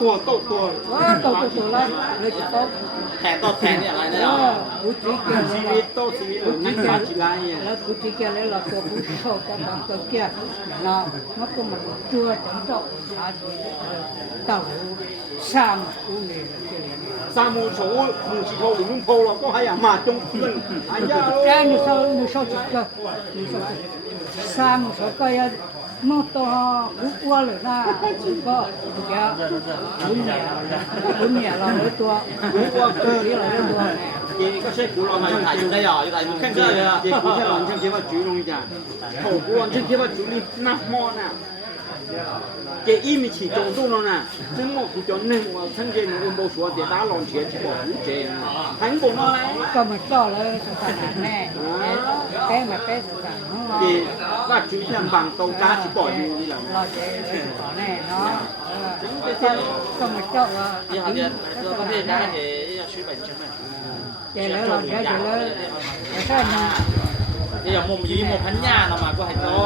ตัวโตตัว ว่าตัวละเลยจะต้อง แทนต่อแทนเนี่ยอะไรเนี่ย กูจีเกีย ชีวิตโตชีวิตนักการกีฬาเนี่ย แล้วกูจีเกียแล้วเราตัวกูชอบกันตัวเกียเรามันก็มันจัวจังดอกอาเต่าสามกูเนี่ย สามมูโฉมูชิโทหรือลุงโพเราก็ให้อามาจงเพื่อนอายา แก你说几个你说三说个要弄到我了那个个5年了多5了多 เกก็ใช่กูเรา มา มา อยู่ ถ่า ถ่าย ย อ อยู่ ยู่ ได้ ได้ หร ห อ รออยู่ถ่ายอยู่แข่งเสื้อเลยอ่ะ เกกูแค่หลังช่างเชื่อว่าจูลงจ้ะโถกูหลังช่างเชื่อว่าจูนี่นักมอน่ะเกอีมีฉีดจงตู้แล้วน่ะซึ่งหมดกูจนหนึ่งว่าทั้งเกนอุ้มโบสัวเดี๋ยวด้าลองเชียร์ที่บอกรู้เจนทั้งบุญอะไร ก็มันก็เลยสถานะแน่แก้มาแก้สถานะ เกว่าชีวิตยังบังตรงก้าที่ปล่อยอยู่นี่แหละ เราจะต่อแน่เนาะก็มันก็ว่า 你好，这个方面大家给要取本身嘛。 เจแล้วเราเจแล้วแต่ถ้ามัน 你有冇以冇品呀？同埋個係